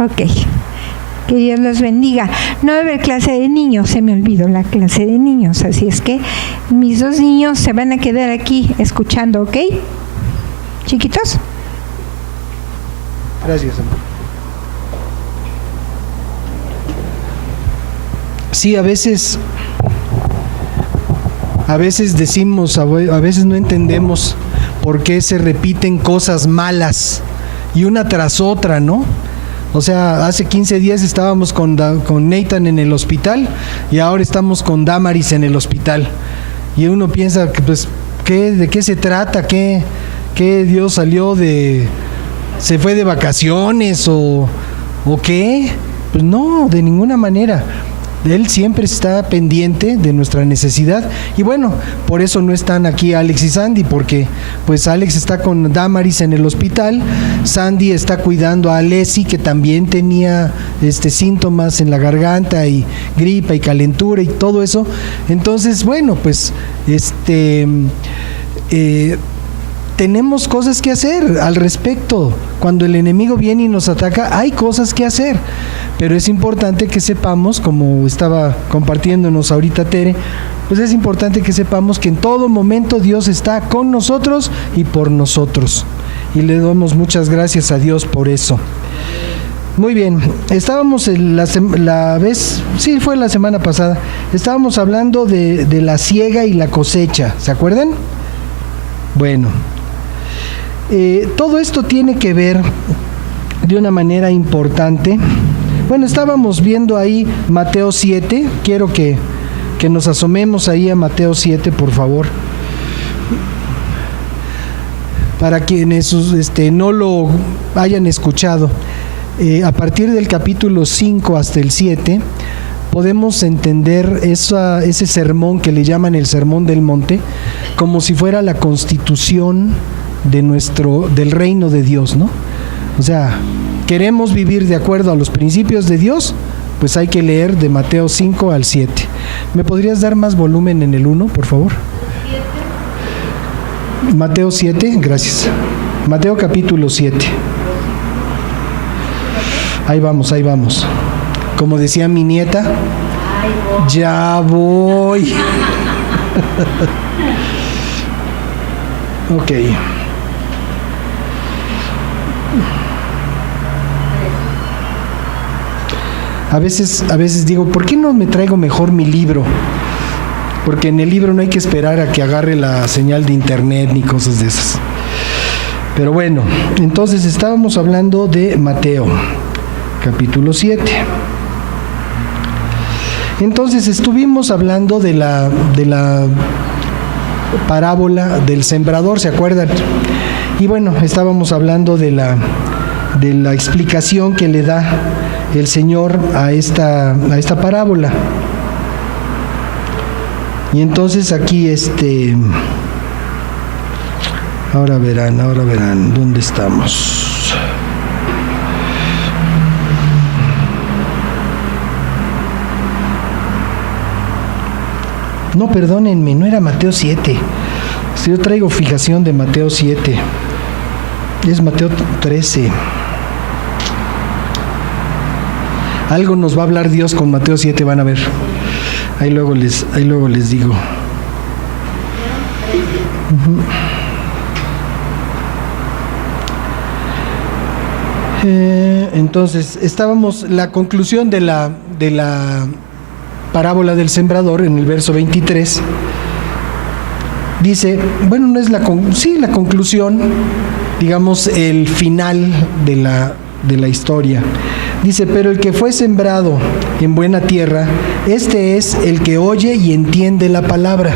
Ok. Que Dios los bendiga. No va a haber clase de niños, se me olvidó la clase de niños, así es que mis 2 niños se van a quedar aquí escuchando, ¿ok? ¿Chiquitos? Gracias, amor. Sí, a veces decimos, a veces no entendemos por qué se repiten cosas malas y una tras otra, ¿no? O sea, hace 15 días estábamos con Nathan en el hospital y ahora estamos con Damaris en el hospital. Y uno piensa que, pues, ¿de qué se trata? ¿Qué Dios se fue de vacaciones o qué? Pues no, de ninguna manera. Él siempre está pendiente de nuestra necesidad y bueno, por eso no están aquí Alex y Sandy, porque pues Alex está con Damaris en el hospital, Sandy está cuidando a Alessi, que también tenía síntomas en la garganta y gripa y calentura y todo eso. Entonces, bueno, pues tenemos cosas que hacer al respecto. Cuando el enemigo viene y nos ataca, hay cosas que hacer. Pero es importante que sepamos, como estaba compartiéndonos ahorita Tere, pues es importante que sepamos que en todo momento Dios está con nosotros y por nosotros. Y le damos muchas gracias a Dios por eso. Muy bien, estábamos fue la semana pasada, estábamos hablando de la siega y la cosecha, ¿se acuerdan? Bueno, todo esto tiene que ver de una manera importante. Bueno, estábamos viendo ahí Mateo 7, quiero que nos asomemos ahí a Mateo 7, por favor. Para quienes no lo hayan escuchado, a partir del capítulo 5 hasta el 7, podemos entender ese sermón que le llaman el Sermón del Monte, como si fuera la constitución del reino de Dios, ¿no? O sea, queremos vivir de acuerdo a los principios de Dios, pues hay que leer de Mateo 5 al 7. ¿Me podrías dar más volumen en el 1, por favor? Mateo 7, gracias. Mateo capítulo 7. Ahí vamos. Como decía mi nieta, ya voy. Ok. A veces digo, ¿por qué no me traigo mejor mi libro? Porque en el libro no hay que esperar a que agarre la señal de internet ni cosas de esas. Pero bueno, entonces estábamos hablando de Mateo, capítulo 7. Entonces estuvimos hablando de la parábola del sembrador, ¿se acuerdan? Y bueno, estábamos hablando de la explicación que le da el Señor a esta parábola. Y entonces aquí ahora verán dónde estamos. No, perdónenme, no era Mateo 7. Yo traigo fijación de Mateo 7. Es Mateo 13. Algo nos va a hablar Dios con Mateo 7, van a ver. Ahí luego les digo. Entonces, la conclusión de la parábola del sembrador en el verso 23. Dice, bueno, no es la conclusión, digamos, el final de la historia. Dice, pero el que fue sembrado en buena tierra, este es el que oye y entiende la palabra.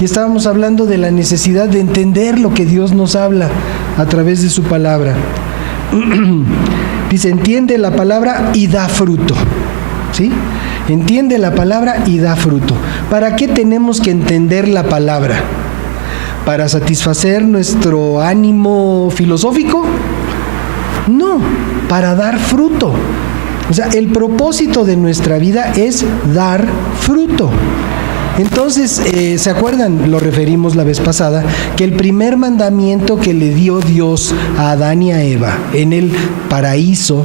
Y estábamos hablando de la necesidad de entender lo que Dios nos habla a través de su palabra. Dice, entiende la palabra y da fruto. ¿Sí? Entiende la palabra y da fruto. ¿Para qué tenemos que entender la palabra? ¿Para satisfacer nuestro ánimo filosófico? No, para dar fruto. O sea, el propósito de nuestra vida es dar fruto. Entonces, ¿se acuerdan? Lo referimos la vez pasada, que el primer mandamiento que le dio Dios a Adán y a Eva en el paraíso,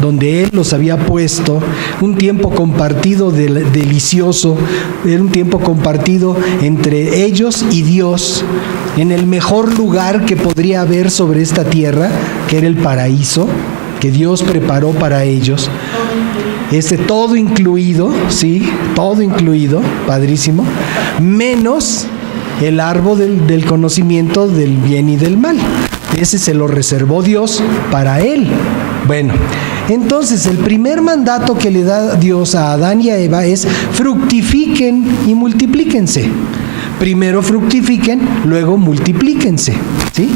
donde Él los había puesto, un tiempo compartido delicioso, era un tiempo compartido entre ellos y Dios, en el mejor lugar que podría haber sobre esta tierra, que era el paraíso, que Dios preparó para ellos. Todo incluido, sí, todo incluido, padrísimo, menos el árbol del conocimiento del bien y del mal. Ese se lo reservó Dios para él. Bueno, entonces el primer mandato que le da Dios a Adán y a Eva es: fructifiquen y multiplíquense. Primero fructifiquen, luego multiplíquense, ¿sí?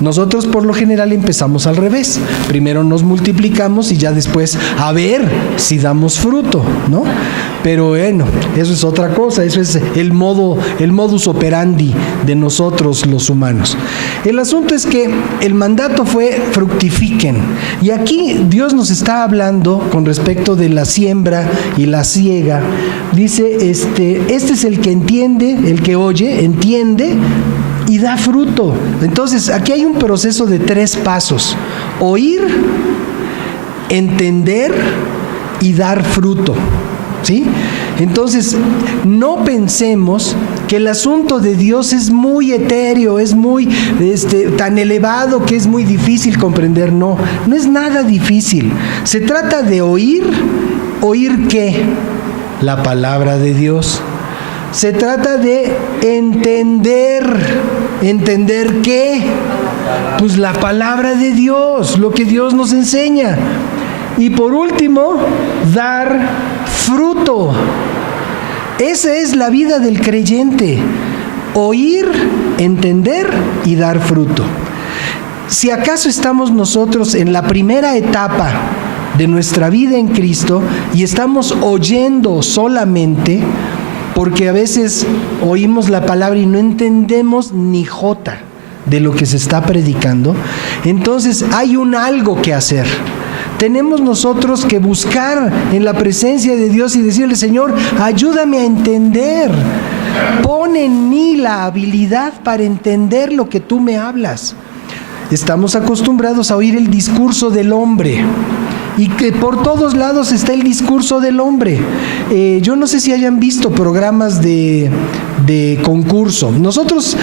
Nosotros por lo general empezamos al revés. Primero nos multiplicamos y ya después a ver si damos fruto, ¿no? Pero bueno, eso es otra cosa, eso es el modus operandi de nosotros los humanos. El asunto es que el mandato fue: fructifiquen. Y aquí Dios nos está hablando con respecto de la siembra y la siega. Dice, este es el que entiende, el que oye, entiende y da fruto. Entonces, aquí hay un proceso de 3 pasos: oír, entender y dar fruto, ¿sí? Entonces, no pensemos que el asunto de Dios es muy etéreo, es muy tan elevado que es muy difícil comprender. No es nada difícil. Se trata de oír. ¿Oír qué? La palabra de Dios. Se trata de entender. ¿Entender qué? Pues la palabra de Dios, lo que Dios nos enseña. Y por último, dar fruto. Esa es la vida del creyente: oír, entender y dar fruto. Si acaso estamos nosotros en la primera etapa de nuestra vida en Cristo y estamos oyendo solamente, porque a veces oímos la palabra y no entendemos ni jota de lo que se está predicando, entonces hay algo que hacer. Tenemos nosotros que buscar en la presencia de Dios y decirle: Señor, ayúdame a entender. Pon en mí la habilidad para entender lo que tú me hablas. Estamos acostumbrados a oír el discurso del hombre, y que por todos lados está el discurso del hombre. Yo no sé si hayan visto programas de concurso. Nosotros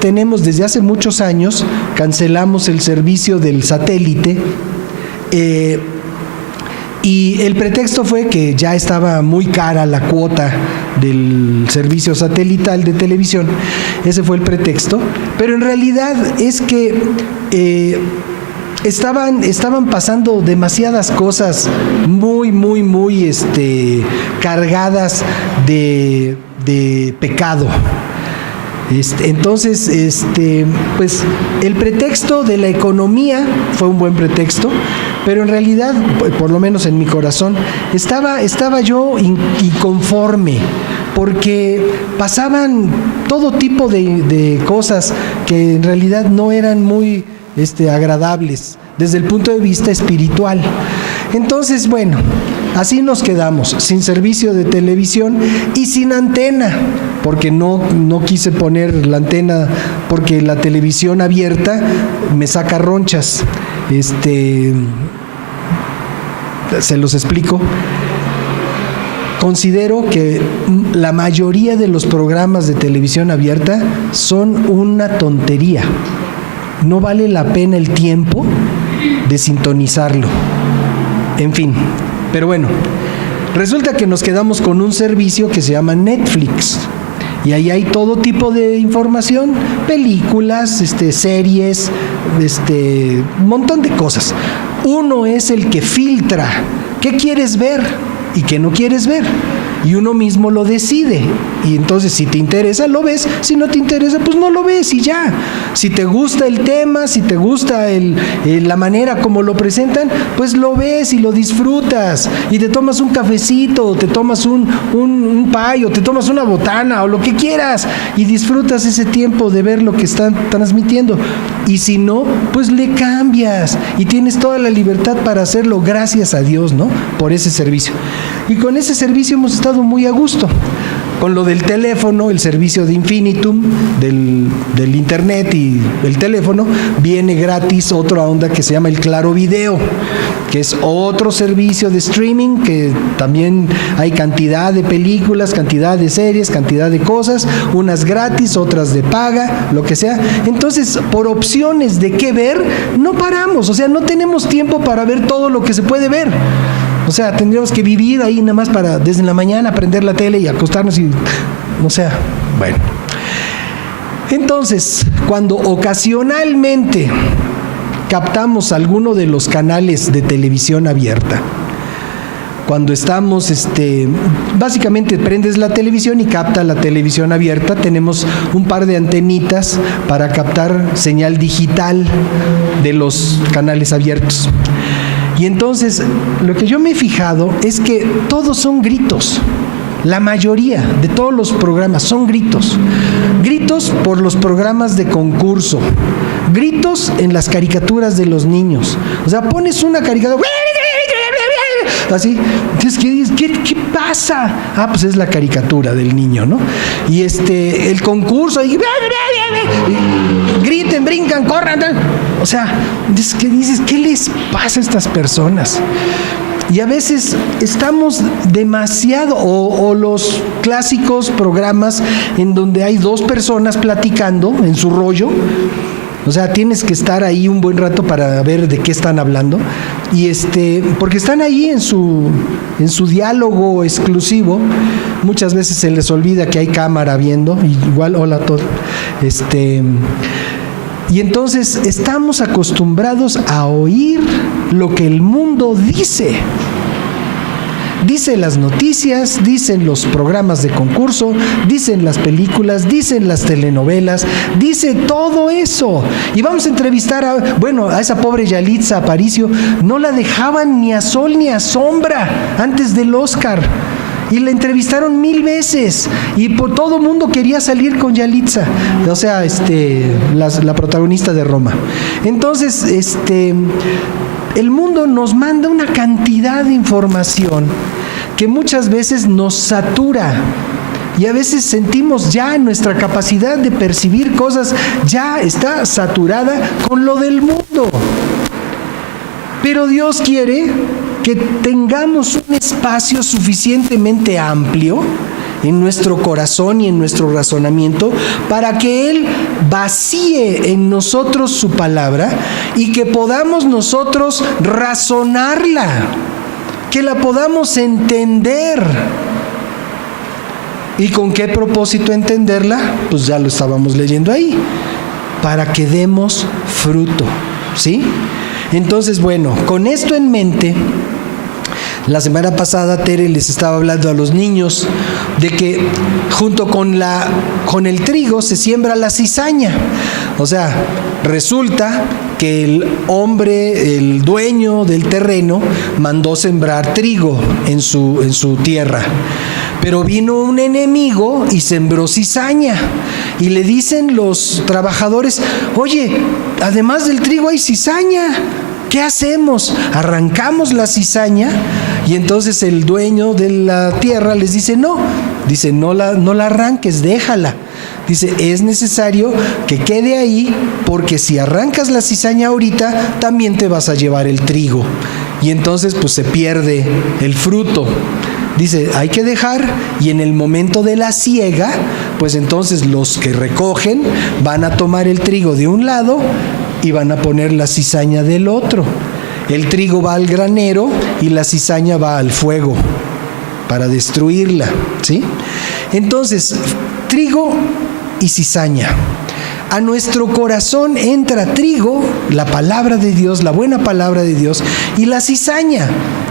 tenemos desde hace muchos años, cancelamos el servicio del satélite, y el pretexto fue que ya estaba muy cara la cuota del servicio satelital de televisión. Ese fue el pretexto, pero en realidad es que estaban pasando demasiadas cosas muy cargadas de pecado. Entonces, pues el pretexto de la economía fue un buen pretexto, pero en realidad, por lo menos en mi corazón, estaba yo inconforme, porque pasaban todo tipo de cosas que en realidad no eran muy agradables desde el punto de vista espiritual. Entonces, bueno, así nos quedamos, sin servicio de televisión y sin antena, porque no quise poner la antena, porque la televisión abierta me saca ronchas. Se los explico. Considero que la mayoría de los programas de televisión abierta son una tontería. No vale la pena el tiempo de sintonizarlo. En fin, pero bueno, resulta que nos quedamos con un servicio que se llama Netflix, y ahí hay todo tipo de información, películas, series, un montón de cosas. Uno es el que filtra qué quieres ver y qué no quieres ver, y uno mismo lo decide. Y entonces, si te interesa, lo ves; si no te interesa, pues no lo ves y ya. Si te gusta el tema, si te gusta la manera como lo presentan, pues lo ves y lo disfrutas, y te tomas un cafecito, o te tomas un pay, o te tomas una botana, o lo que quieras, y disfrutas ese tiempo de ver lo que están transmitiendo. Y si no, pues le cambias, y tienes toda la libertad para hacerlo, gracias a Dios, ¿no?, por ese servicio. Y con ese servicio hemos estado muy a gusto. Con lo del teléfono, el servicio de Infinitum, del internet y el teléfono, viene gratis otra onda que se llama el Claro Video, que que es otro servicio de streaming, que también hay cantidad de películas, cantidad de series, cantidad de cosas, unas gratis, otras de paga, lo que sea. Entonces, por opciones de qué ver, no paramos, o sea, no tenemos tiempo para ver todo lo que se puede ver. O sea, tendríamos que vivir ahí nada más para desde la mañana prender la tele y acostarnos y, o sea, bueno. Entonces, cuando ocasionalmente captamos alguno de los canales de televisión abierta, cuando estamos, básicamente prendes la televisión y capta la televisión abierta, tenemos un par de antenitas para captar señal digital de los canales abiertos. Y entonces, lo que yo me he fijado es que todos son gritos. La mayoría de todos los programas son gritos. Gritos por los programas de concurso. Gritos en las caricaturas de los niños. O sea, pones una caricatura... Así, entonces, ¿qué pasa? Ah, pues es la caricatura del niño, ¿no? Y el concurso, y griten, brincan, corran. O sea, ¿qué dices? ¿Qué les pasa a estas personas? Y a veces estamos demasiado, o los clásicos programas en donde hay dos personas platicando en su rollo. O sea, tienes que estar ahí un buen rato para ver de qué están hablando. Y porque están ahí en su diálogo exclusivo. Muchas veces se les olvida que hay cámara viendo. Igual, hola a todos. Y entonces estamos acostumbrados a oír lo que el mundo dice. Dicen las noticias, dicen los programas de concurso, dicen las películas, dicen las telenovelas, dice todo eso. Y vamos a entrevistar a esa pobre Yalitza Aparicio, no la dejaban ni a sol ni a sombra antes del Oscar. Y la entrevistaron 1000 veces y por todo mundo quería salir con Yalitza, o sea, la protagonista de Roma. Entonces, el mundo nos manda una cantidad de información que muchas veces nos satura y a veces sentimos ya nuestra capacidad de percibir cosas ya está saturada con lo del mundo. Pero Dios quiere que tengamos un espacio suficientemente amplio en nuestro corazón y en nuestro razonamiento para que Él vacíe en nosotros su palabra y que podamos nosotros razonarla, que la podamos entender. ¿Y con qué propósito entenderla? Pues ya lo estábamos leyendo ahí, para que demos fruto, ¿sí? Entonces, bueno, con esto en mente, la semana pasada Tere les estaba hablando a los niños de que junto con el trigo se siembra la cizaña. O sea, resulta que el hombre, el dueño del terreno, mandó sembrar trigo en su tierra. Pero vino un enemigo y sembró cizaña. Y le dicen los trabajadores: oye, además del trigo hay cizaña, ¿qué hacemos? ¿Arrancamos la cizaña? Y entonces el dueño de la tierra les dice: no la arranques, déjala. Dice, es necesario que quede ahí, porque si arrancas la cizaña ahorita, también te vas a llevar el trigo. Y entonces pues se pierde el fruto. Dice, hay que dejar, y en el momento de la siega, pues entonces los que recogen van a tomar el trigo de un lado y van a poner la cizaña del otro. El trigo va al granero y la cizaña va al fuego para destruirla, ¿sí? Entonces, trigo y cizaña. A nuestro corazón entra trigo, la palabra de Dios, la buena palabra de Dios, y la cizaña,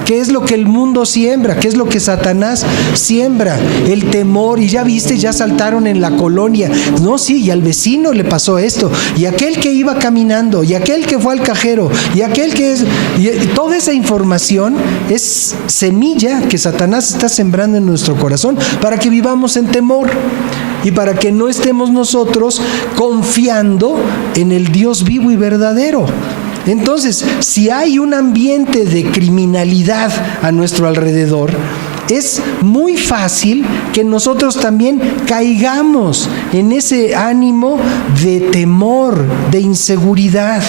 que es lo que el mundo siembra, que es lo que Satanás siembra, el temor. Y ya viste, ya saltaron en la colonia, no, sí, y al vecino le pasó esto, y aquel que iba caminando, y aquel que fue al cajero, y aquel que es, y toda esa información es semilla que Satanás está sembrando en nuestro corazón para que vivamos en temor y para que no estemos nosotros confiando en el Dios vivo y verdadero. Entonces, si hay un ambiente de criminalidad a nuestro alrededor, es muy fácil que nosotros también caigamos en ese ánimo de temor, de inseguridad.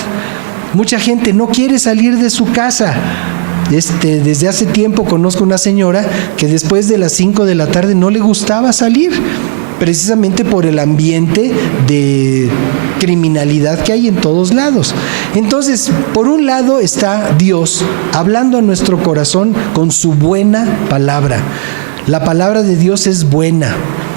Mucha gente no quiere salir de su casa desde hace tiempo conozco una señora que después de las 5 de la tarde no le gustaba salir, precisamente por el ambiente de criminalidad que hay en todos lados. Entonces, por un lado está Dios hablando a nuestro corazón con su buena palabra. La palabra de Dios es buena.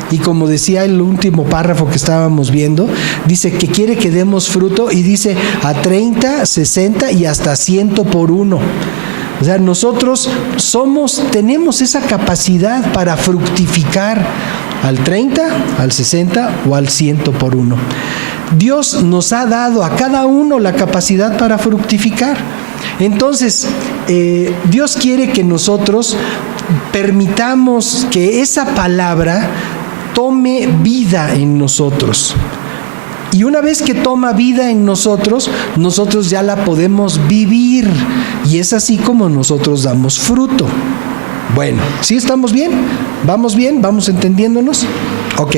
Y como decía el último párrafo que estábamos viendo, dice que quiere que demos fruto y dice a 30, 60 y hasta 100 por uno. O sea, nosotros tenemos esa capacidad para fructificar al 30, al 60 o al 100 por uno. Dios nos ha dado a cada uno la capacidad para fructificar. Entonces, Dios quiere que nosotros permitamos que esa palabra tome vida en nosotros. Y una vez que toma vida en nosotros, nosotros ya la podemos vivir. Y es así como nosotros damos fruto. Bueno, ¿sí estamos bien? ¿Vamos bien? ¿Vamos entendiéndonos? Ok.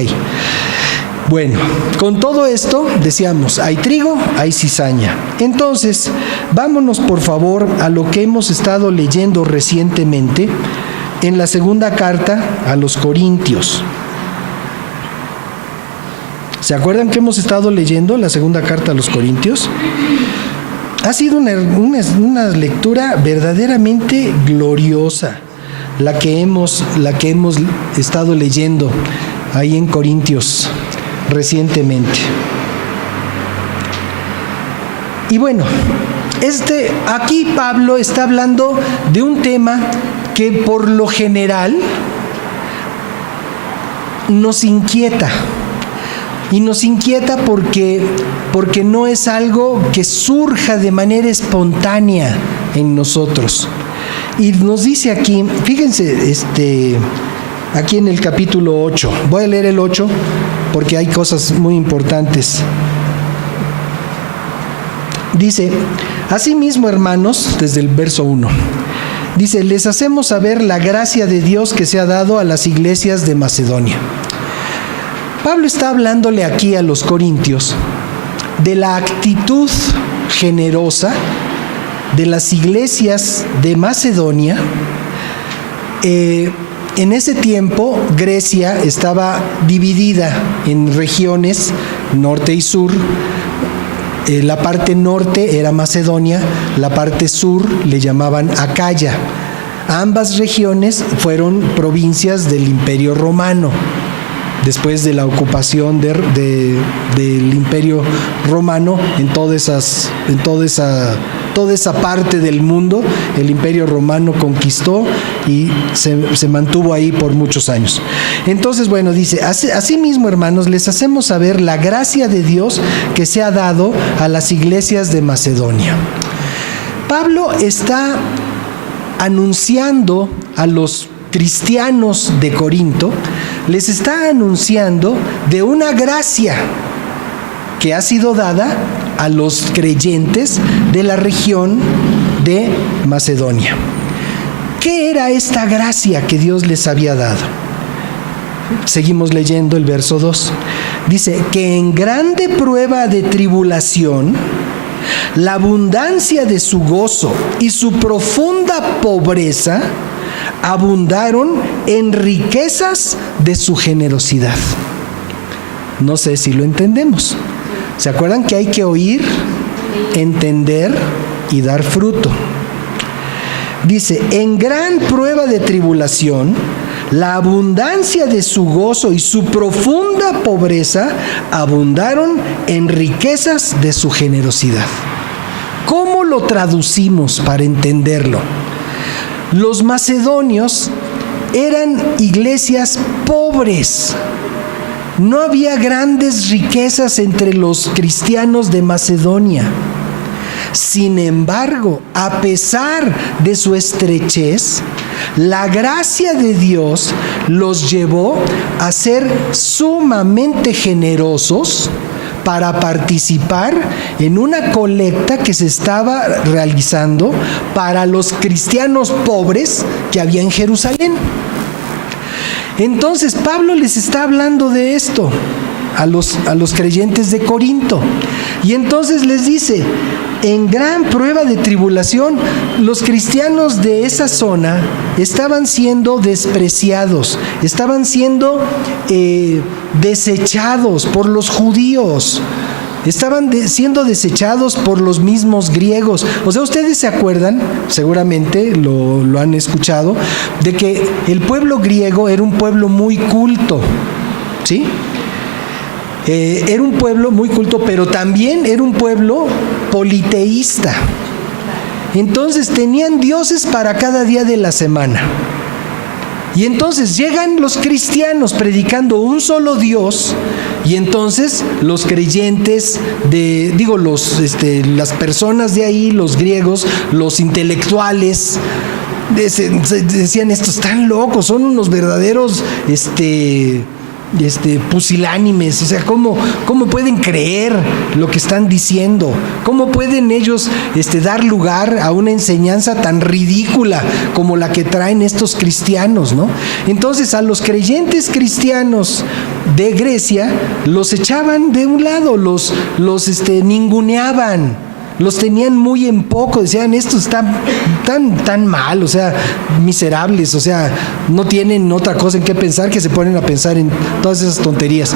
Bueno, con todo esto, decíamos, hay trigo, hay cizaña. Entonces, vámonos por favor a lo que hemos estado leyendo recientemente en la segunda carta a los Corintios. ¿Se acuerdan que hemos estado leyendo la segunda carta a los Corintios? Ha sido una lectura verdaderamente gloriosa, la que hemos estado leyendo ahí en Corintios recientemente. Y bueno, aquí Pablo está hablando de un tema que por lo general nos inquieta. Y nos inquieta porque no es algo que surja de manera espontánea en nosotros. Y nos dice aquí, fíjense, aquí en el capítulo 8, voy a leer el 8 porque hay cosas muy importantes. Dice, asimismo, hermanos, desde el verso 1, dice, les hacemos saber la gracia de Dios que se ha dado a las iglesias de Macedonia. Pablo está hablándole aquí a los corintios de la actitud generosa de las iglesias de Macedonia. En ese tiempo Grecia estaba dividida en regiones norte y sur. La parte norte era Macedonia, la parte sur le llamaban Acaya. Ambas regiones fueron provincias del Imperio Romano. Después de la ocupación del Imperio Romano en toda esa parte del mundo, el Imperio Romano conquistó y se mantuvo ahí por muchos años. Entonces, bueno, dice, asimismo, hermanos, les hacemos saber la gracia de Dios que se ha dado a las iglesias de Macedonia. Pablo está anunciando a los cristianos de Corinto, les está anunciando de una gracia que ha sido dada a los creyentes de la región de Macedonia. ¿Qué era esta gracia que Dios les había dado? Seguimos leyendo el verso 2. Dice que en grande prueba de tribulación, la abundancia de su gozo y su profunda pobreza abundaron en riquezas de su generosidad. No sé si lo entendemos. ¿Se acuerdan que hay que oír, entender y dar fruto? Dice, en gran prueba de tribulación, la abundancia de su gozo y su profunda pobreza abundaron en riquezas de su generosidad. ¿Cómo lo traducimos para entenderlo? Los macedonios eran iglesias pobres. No había grandes riquezas entre los cristianos de Macedonia. Sin embargo, a pesar de su estrechez, la gracia de Dios los llevó a ser sumamente generosos para participar en una colecta que se estaba realizando para los cristianos pobres que había en Jerusalén. Entonces Pablo les está hablando de esto. a los creyentes de Corinto. Y entonces les dice, en gran prueba de tribulación, los cristianos de esa zona estaban siendo despreciados, estaban siendo desechados por los judíos. Estaban siendo desechados por los mismos griegos. O sea, ustedes se acuerdan, seguramente lo han escuchado, de que el pueblo griego era un pueblo muy culto, ¿sí? Era un pueblo muy culto, pero también era un pueblo politeísta. Entonces tenían dioses para cada día de la semana. Y entonces llegan los cristianos predicando un solo Dios, y entonces los creyentes las personas de ahí, los griegos, los intelectuales, decían, estos están locos, son unos verdaderos pusilánimes. O sea, ¿cómo pueden creer lo que están diciendo? ¿Cómo pueden ellos dar lugar a una enseñanza tan ridícula como la que traen estos cristianos, ¿no? Entonces a los creyentes cristianos de Grecia los echaban de un lado, los ninguneaban, los tenían muy en poco, decían, estos están tan mal, o sea, miserables, o sea, no tienen otra cosa en qué pensar, que se ponen a pensar en todas esas tonterías.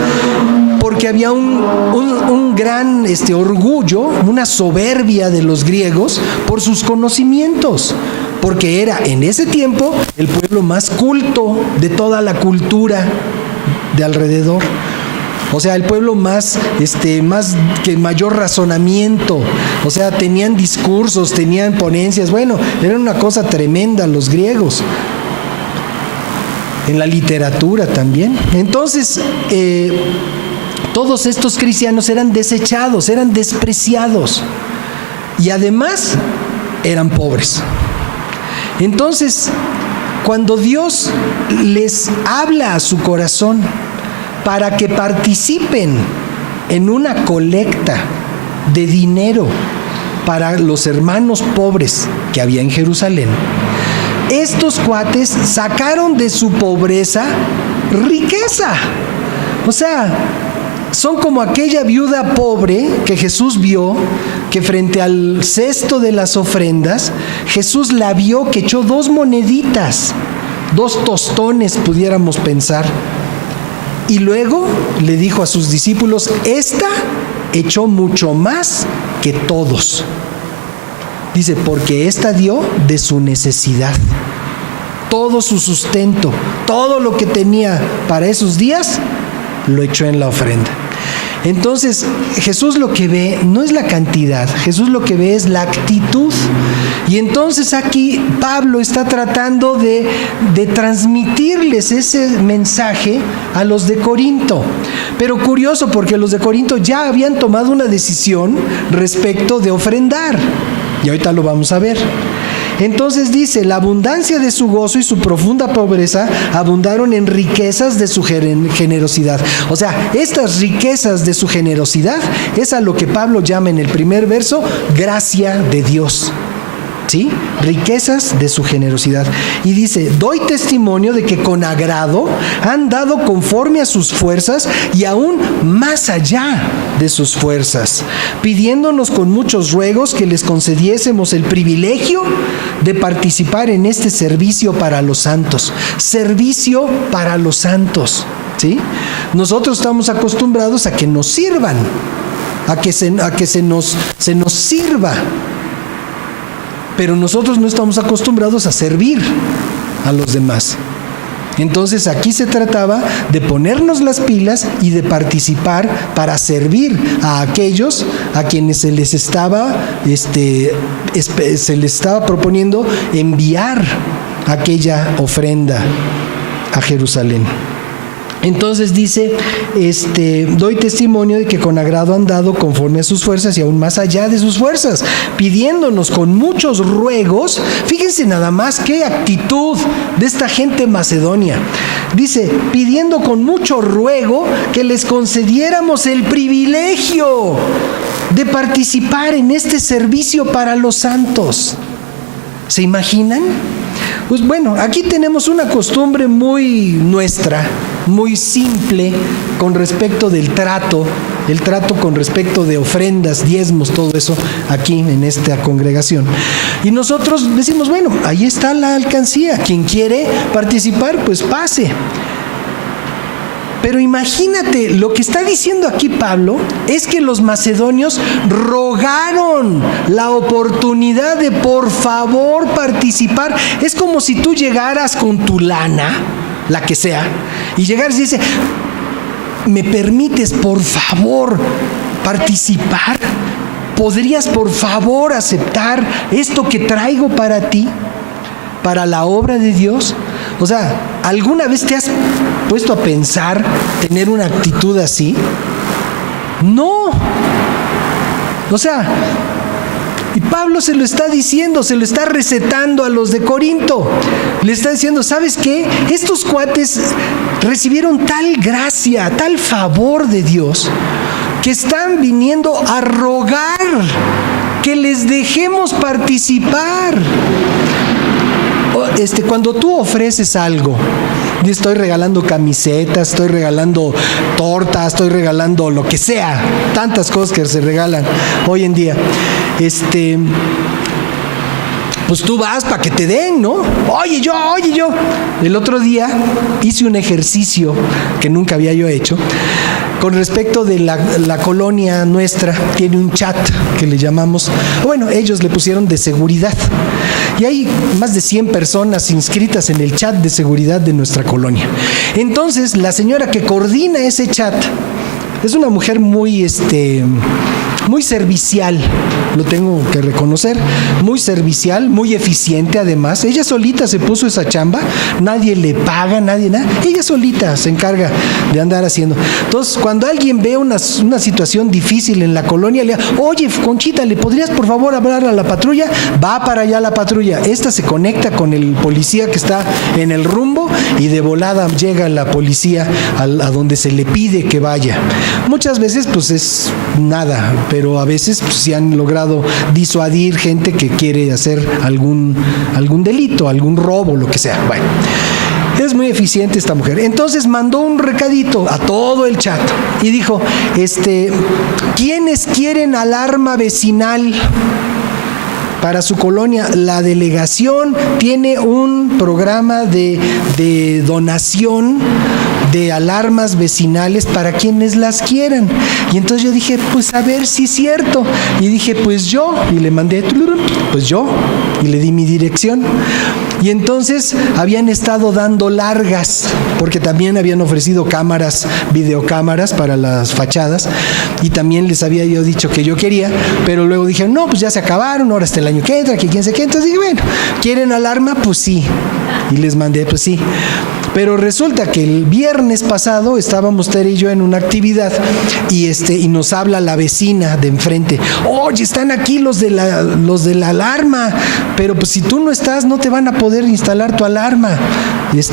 Porque había un gran orgullo, una soberbia de los griegos por sus conocimientos, porque era en ese tiempo el pueblo más culto de toda la cultura de alrededor. O sea, el pueblo más que mayor razonamiento. O sea, tenían discursos, tenían ponencias. Bueno, era una cosa tremenda los griegos. En la literatura también. Entonces, todos estos cristianos eran desechados, eran despreciados. Y además, eran pobres. Entonces, cuando Dios les habla a su corazón para que participen en una colecta de dinero para los hermanos pobres que había en Jerusalén, estos cuates sacaron de su pobreza riqueza. O sea, son como aquella viuda pobre que Jesús vio, que frente al cesto de las ofrendas, Jesús la vio que echó 2 moneditas, 2 tostones pudiéramos pensar. Y luego le dijo a sus discípulos, esta echó mucho más que todos. Dice, porque esta dio de su necesidad. Todo su sustento, todo lo que tenía para esos días, lo echó en la ofrenda. Entonces, Jesús lo que ve no es la cantidad, Jesús lo que ve es la actitud. Y entonces aquí Pablo está tratando de transmitirles ese mensaje a los de Corinto. Pero curioso, porque los de Corinto ya habían tomado una decisión respecto de ofrendar. Y ahorita lo vamos a ver. Entonces dice, la abundancia de su gozo y su profunda pobreza abundaron en riquezas de su generosidad. O sea, estas riquezas de su generosidad es a lo que Pablo llama en el primer verso, gracia de Dios. ¿Sí? Riquezas de su generosidad. Y dice, doy testimonio de que con agrado han dado conforme a sus fuerzas y aún más allá de sus fuerzas, pidiéndonos con muchos ruegos que les concediésemos el privilegio de participar en este servicio para los santos. Servicio para los santos. ¿Sí? Nosotros estamos acostumbrados a que nos sirvan, a que se nos sirva. Pero nosotros no estamos acostumbrados a servir a los demás. Entonces aquí se trataba de ponernos las pilas y de participar para servir a aquellos a quienes se les estaba proponiendo enviar aquella ofrenda a Jerusalén. Entonces dice, doy testimonio de que con agrado han dado conforme a sus fuerzas y aún más allá de sus fuerzas, pidiéndonos con muchos ruegos. Fíjense nada más qué actitud de esta gente macedonia. Dice, pidiendo con mucho ruego que les concediéramos el privilegio de participar en este servicio para los santos. ¿Se imaginan? Pues bueno, aquí tenemos una costumbre muy nuestra, muy simple con respecto del trato, el trato con respecto de ofrendas, diezmos, todo eso aquí en esta congregación. Y nosotros decimos, bueno, ahí está la alcancía, quien quiere participar, pues pase. Pero imagínate, lo que está diciendo aquí Pablo es que los macedonios rogaron la oportunidad de por favor participar. Es como si tú llegaras con tu lana, la que sea, y llegaras y dices, ¿me permites por favor participar? ¿Podrías por favor aceptar esto que traigo para ti, para la obra de Dios? O sea, ¿alguna vez te has puesto a pensar tener una actitud así? No. O sea, y Pablo se lo está diciendo, se lo está recetando a los de Corinto. Le está diciendo, ¿sabes qué? Estos cuates recibieron tal gracia, tal favor de Dios, que están viniendo a rogar que les dejemos participar. Cuando tú ofreces algo, yo estoy regalando camisetas, estoy regalando tortas, estoy regalando lo que sea, tantas cosas que se regalan hoy en día, pues tú vas para que te den, ¿no? Oye yo. El otro día hice un ejercicio que nunca había yo hecho con respecto de la colonia nuestra. Tiene un chat que le llamamos, bueno, ellos le pusieron de seguridad. Y hay más de 100 personas inscritas en el chat de seguridad de nuestra colonia. Entonces, la señora que coordina ese chat es una mujer muy servicial, lo tengo que reconocer, muy servicial, muy eficiente además. Ella solita se puso esa chamba, nadie le paga, nadie nada, ella solita se encarga de andar haciendo. Entonces, cuando alguien ve una situación difícil en la colonia, le dice, oye, Conchita, ¿le podrías por favor hablar a la patrulla? Va para allá la patrulla, esta se conecta con el policía que está en el rumbo y de volada llega la policía a donde se le pide que vaya. Muchas veces pues es nada, pero a veces pues, sí han logrado disuadir gente que quiere hacer algún delito, algún robo, lo que sea. Bueno, es muy eficiente esta mujer. Entonces mandó un recadito a todo el chat y dijo, ¿quiénes quieren alarma vecinal para su colonia? La delegación tiene un programa de donación de alarmas vecinales para quienes las quieran. Y entonces yo dije, pues a ver si es cierto. Y dije, pues yo. Y le mandé, pues yo. Y le di mi dirección. Y entonces habían estado dando largas, porque también habían ofrecido cámaras, videocámaras para las fachadas. Y también les había yo dicho que yo quería. Pero luego dije, no, pues ya se acabaron, ahora hasta el año que entra, que quién sé qué. Entonces dije, bueno, ¿quieren alarma? Pues sí. Y les mandé, pues sí. Pero resulta que el viernes pasado estábamos Tere y yo en una actividad y nos habla la vecina de enfrente. Oye, están aquí los de la alarma, pero pues si tú no estás no te van a poder instalar tu alarma.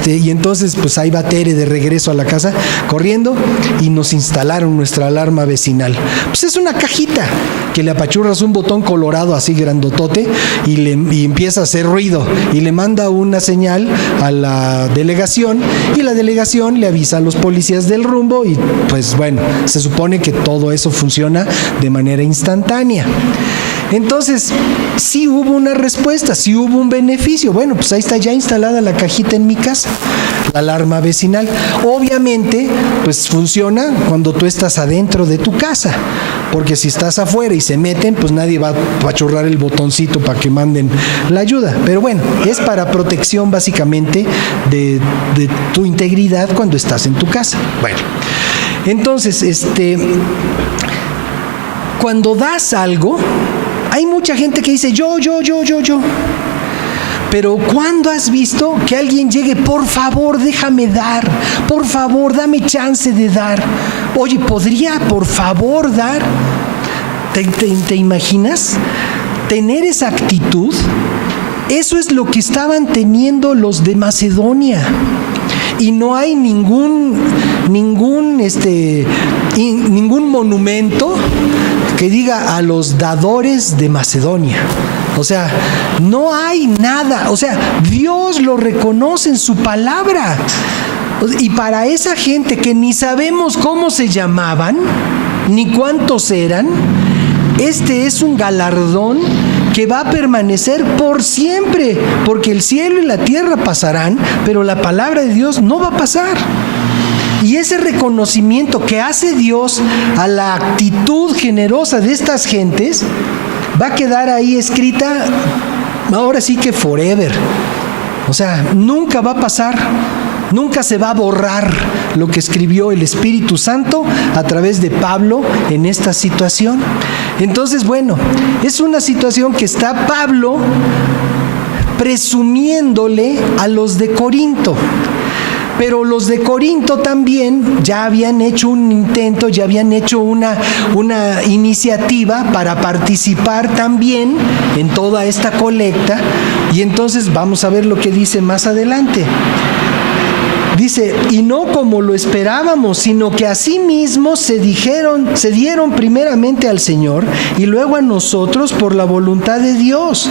Y entonces pues ahí va Tere de regreso a la casa corriendo y nos instalaron nuestra alarma vecinal. Pues es una cajita que le apachurras un botón colorado así grandotote y empieza a hacer ruido y le manda una señal a la delegación y la delegación le avisa a los policías del rumbo y pues bueno, se supone que todo eso funciona de manera instantánea. Entonces, sí hubo una respuesta, sí hubo un beneficio. Bueno, pues ahí está ya instalada la cajita en mi casa, la alarma vecinal. Obviamente, pues funciona cuando tú estás adentro de tu casa, porque si estás afuera y se meten, pues nadie va a apachurrar el botoncito para que manden la ayuda. Pero bueno, es para protección básicamente de tu integridad cuando estás en tu casa. Bueno, entonces, cuando das algo, hay mucha gente que dice yo. Pero ¿cuándo has visto que alguien llegue, por favor, déjame dar, por favor, dame chance de dar? Oye, ¿podría, por favor, dar? ¿Te imaginas? Tener esa actitud, eso es lo que estaban teniendo los de Macedonia. Y no hay ningún monumento que diga a los dadores de Macedonia. O sea, no hay nada. O sea, Dios lo reconoce en su palabra. Y para esa gente que ni sabemos cómo se llamaban, ni cuántos eran, este es un galardón que va a permanecer por siempre, porque el cielo y la tierra pasarán, pero la palabra de Dios no va a pasar. Y ese reconocimiento que hace Dios a la actitud generosa de estas gentes va a quedar ahí escrita, ahora sí que forever. O sea, nunca va a pasar, nunca se va a borrar lo que escribió el Espíritu Santo a través de Pablo en esta situación. Entonces, bueno, es una situación que está Pablo presumiéndole a los de Corinto. Pero los de Corinto también ya habían hecho un intento, ya habían hecho una iniciativa para participar también en toda esta colecta. Y entonces vamos a ver lo que dice más adelante. Dice, y no como lo esperábamos, sino que asimismo se dieron primeramente al Señor y luego a nosotros por la voluntad de Dios.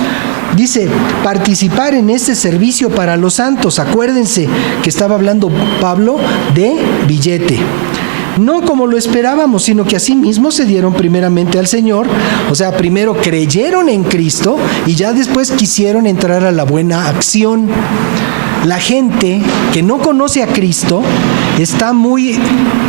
Dice, participar en este servicio para los santos. Acuérdense que estaba hablando Pablo de billete. No como lo esperábamos, sino que asimismo se dieron primeramente al Señor. O sea, primero creyeron en Cristo y ya después quisieron entrar a la buena acción. La gente que no conoce a Cristo está muy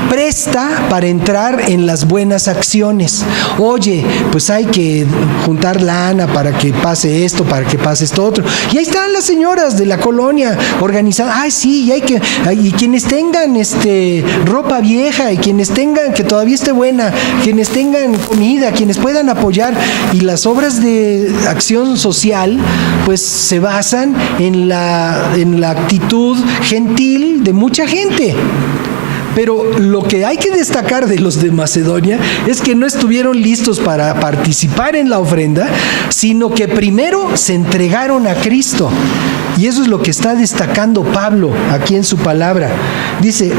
presta para entrar en las buenas acciones. Oye, pues hay que juntar lana para que pase esto, para que pase esto otro. Y ahí están las señoras de la colonia organizadas. Ay, sí, y quienes tengan ropa vieja, y quienes tengan, que todavía esté buena, quienes tengan comida, quienes puedan apoyar. Y las obras de acción social, pues se basan en la actitud gentil de mucha gente. Pero lo que hay que destacar de los de Macedonia es que no estuvieron listos para participar en la ofrenda, sino que primero se entregaron a Cristo. Y eso es lo que está destacando Pablo aquí en su palabra. Dice,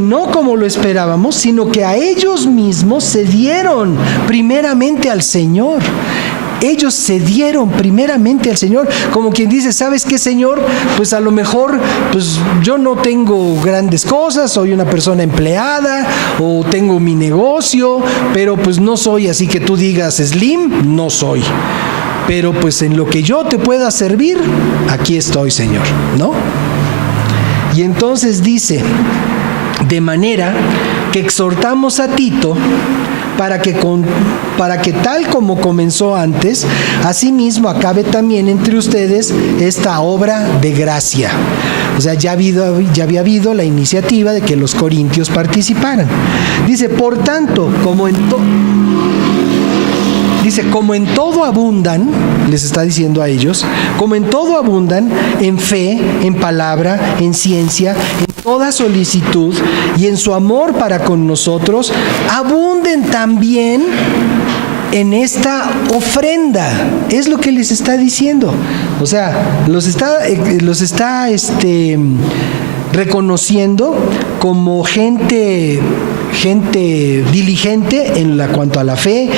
no como lo esperábamos, sino que a ellos mismos se dieron primeramente al Señor. Ellos se dieron primeramente al Señor, como quien dice, ¿sabes qué, Señor? Pues a lo mejor, pues yo no tengo grandes cosas, soy una persona empleada o tengo mi negocio, pero pues no soy así que tú digas slim, no soy. Pero pues en lo que yo te pueda servir, aquí estoy, Señor, ¿no? Y entonces dice, de manera que exhortamos a Tito para que tal como comenzó antes, asimismo acabe también entre ustedes esta obra de gracia. O sea, ya había habido la iniciativa de que los corintios participaran. Dice, por tanto, como en todo abundan, les está diciendo a ellos, como en todo abundan, en fe, en palabra, en ciencia, en toda solicitud y en su amor para con nosotros, abunden también en esta ofrenda. Es lo que les está diciendo. O sea, los está reconociendo como gente diligente en cuanto a la fe,